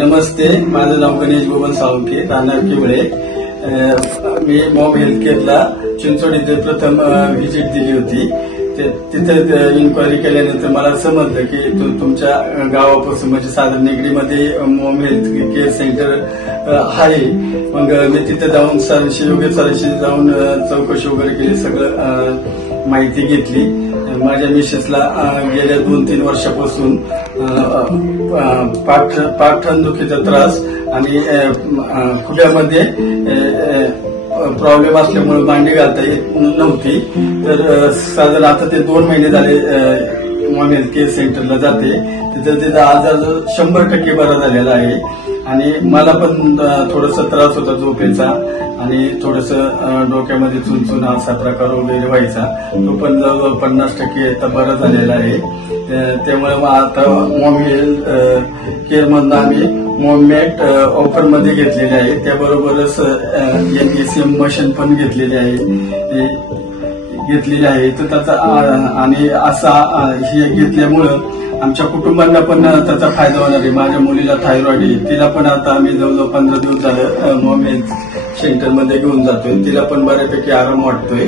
नमस्ते, माझं नाव गणेश गोवन साळुंखे, राहणार किवळे. मी Maugham health केअरला Chinchwad इथे प्रथम व्हिजिट दिली होती. तिथे इन्क्वायरी केल्यानंतर मला समजलं की तुमच्या गावापासून म्हणजे साधारण निगडीमध्ये मॉम हेल्थ केअर सेंटर आहे. मग मी तिथे जाऊन योग्य सरांशी जाऊन चौकशी वगैरे केली, सगळं माहिती घेतली. माझ्या मिसेसला गेल्या 2-3 वर्षापासून पाठदुखीचा त्रास आणि फुग्यामध्ये प्रॉब्लेम असल्यामुळे मांडी घालता येत नव्हती. तर साधारण आता ते 2 महिने झाले मॉम हेल्थ केअर सेंटरला जाते. तिथं तिचा आजार 100% बरा झालेला आहे. आणि मला पण थोडासा त्रास होता झोपेचा आणि थोडस डोक्यामध्ये चुनचुन असा प्रकार वगैरे व्हायचा. तो पण जवळजवळ 50% आता बरा झालेला आहे. त्यामुळे आता मॉम हेल्थ केअर मधून आम्ही मॉममॅट ऑफर मध्ये घेतलेले आहे. त्याबरोबरच NACM मशीन पण घेतलेली आहे. तर त्याचा आणि असा हे घेतल्यामुळं आमच्या कुटुंबांना पण त्याचा फायदा होणार आहे. माझ्या मुलीला थायरॉइड आहे, तिला पण आता आम्ही जवळजवळ 15 दिवस झालं मॉम हेल्थ सेंटरमध्ये घेऊन जातोय. तिला पण बऱ्यापैकी आराम वाटतोय.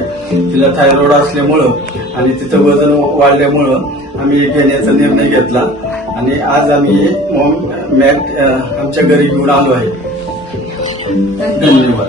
तिला थायरॉइड असल्यामुळं आणि तिचं वजन वाढल्यामुळं आम्ही घेण्याचा निर्णय घेतला आणि आज आम्ही मॉम मॅट आमच्या घरी घेऊन आलो आहे. धन्यवाद.